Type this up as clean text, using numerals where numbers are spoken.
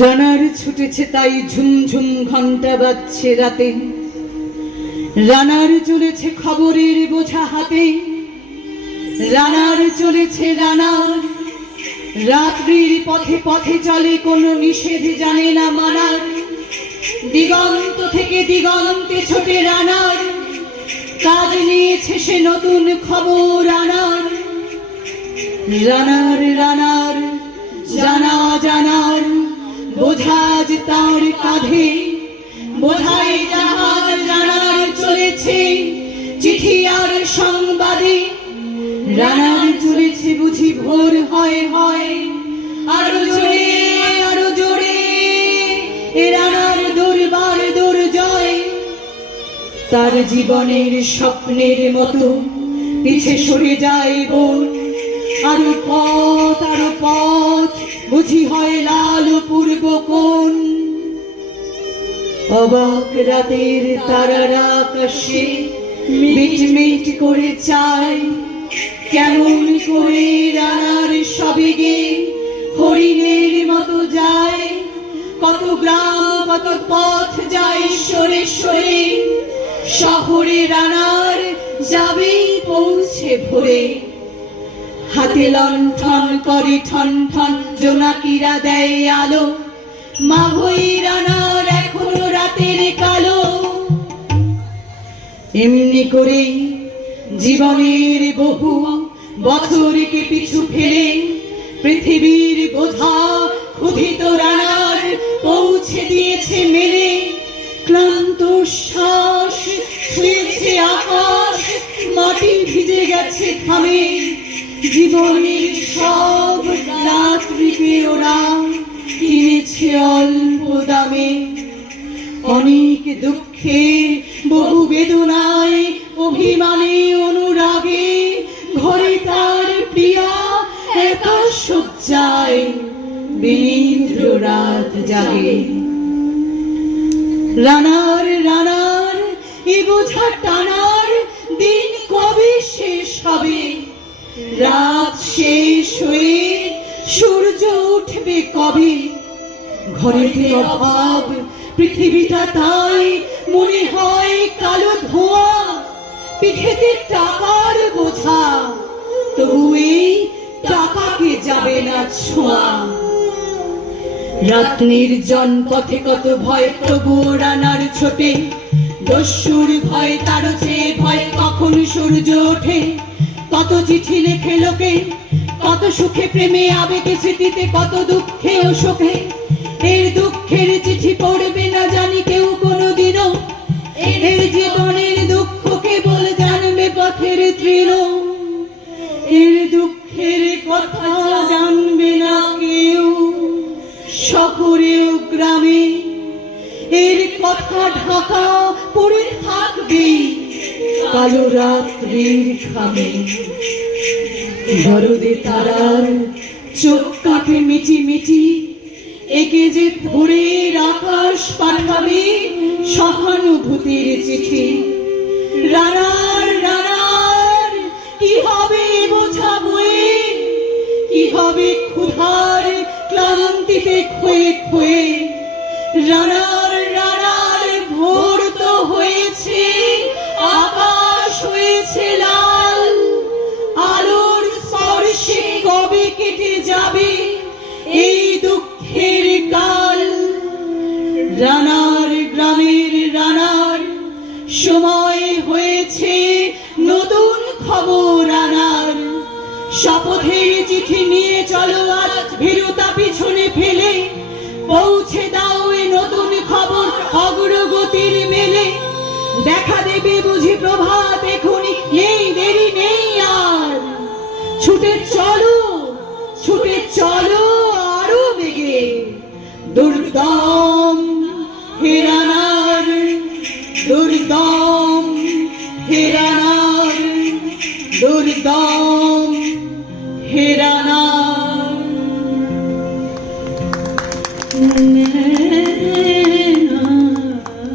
রানার ছুটেছে তাই ঝুমঝুম ঘন্টা বাজছে রাতে, রানার চলেছে খবরের বোঝা হাতে, রানার চলেছে রানার রাত্রির পথে পথে চলে, কোনো নিষেধ জানে না মানার। দিগন্ত থেকে দিগন্তে ছোটে রানার, কাজ নিয়েছে সে নতুন খবর আনার। রানার রানার জানা জানার বোঝাজ তার কাঁধে, বোঝাই জাহাজ রানার চলেছে চিঠি আর সংবাদে। রানার চলেছে বুঝি ভোর হয় হয়, আরো জোরে আরো জোরে এ রানার দুর্বার দুর্জয়। তার জীবনের স্বপ্নের মতো পিছে সরে যায় বন, আরো পথ বুঝি হয় লাল পূর্ব কোণ। অবাক রাতের তারারা আকাশে মিটমিট করে চায়, কেমন করে রানার সবেগে হরিণের মতো যায়। কত গ্রাম কত পথ যায় সরে সরে, শহরে রানার যাবে পৌঁছে ভোরে। হাতে লণ্ঠন করে ঠন ঠন জোনাকিরা দেয় আলো, মাঘই রানার এখনো রাতের কালো। এমনি করেই জীবনের বহু বছরকে পিছু ফেলে পৃথিবীর বোঝা ক্ষুধিত রানার পৌঁছে দিয়েছে মেলে। ক্লান্ত শ্বাস ছুঁয়েছে আকাশ, মাটি ভিজে গেছে ঘামে। জীবনের সব রাত্রিকে ওরা কিনেছে অল্প দামে। অনেক দুঃখে বহু বেদনায় অভিমানে অনুরাগে, ঘরে তার প্রিয়া একা শয্যায় বিনিদ্র রাত জাগে। রানার রানার এ বোঝা টানার দিন কবে শেষ হবে? রাত শেষ হয়ে সূর্য উঠবে কবে? ঘরেতে অভাব পৃথিবীটা তাই মনে হয় কালো ধোঁয়া, পিঠেতে টাকার বোঝা তবু এই টাকাকে যাবে না ছোঁয়া। রাত নির্জন পথে কত ভয় তবুও রানার ছোটে, দস্যুর ভয় তার চেয়ে ভয় কখন সূর্য ওঠে। কত চিঠি লেখে লোকে, কত সুখে প্রেমে আবেগে স্মৃতিতে, কত দুঃখে ও শোকে। এর দুঃখের চিঠি পড়বে না জানি কেউ কোনোদিনও, এর জীবনের দুঃখ কেবল জানবে পথের তৃণ। এর দুঃখের কথা জানবে না কেউ শহরে ও গ্রামে, এর কথা ঢাকা পড়ে থাকবে কালো রাত্রির খামে। দরদে তারার চোখ কাটে মিটি মিটি, একে যে ভোরের আকাশ পাঠাবে সহানুভূতির চিঠি। রানার রানার কি হবে বোঝা বয়ে, কি হবে ক্ষুধার ক্লান্তিতে ক্ষয়ে ক্ষয়ে। রানার রানার ভোর তো হয়েছে, আকাশ হয়েছে লাল, আলোর স্পর্শে কবে কেটে যাবে এই দুঃখের কাল। রানার গ্রামের রানার সময় হয়েছে নতুন খবর আনার। শপথের চিঠি নিয়ে চলো আজ ভীরুতা পিছনে ফেলে, পৌঁছে দাও এ নতুন খবর অগ্রগতির মেলে। দেখা দেবে বুঝি প্রভাত এখনি, নেই দেরি নেই আর। ছুটে চলো আরো বেগে, দুর্দম হে রানার, দুর্দম হে রানার, দুর্দম।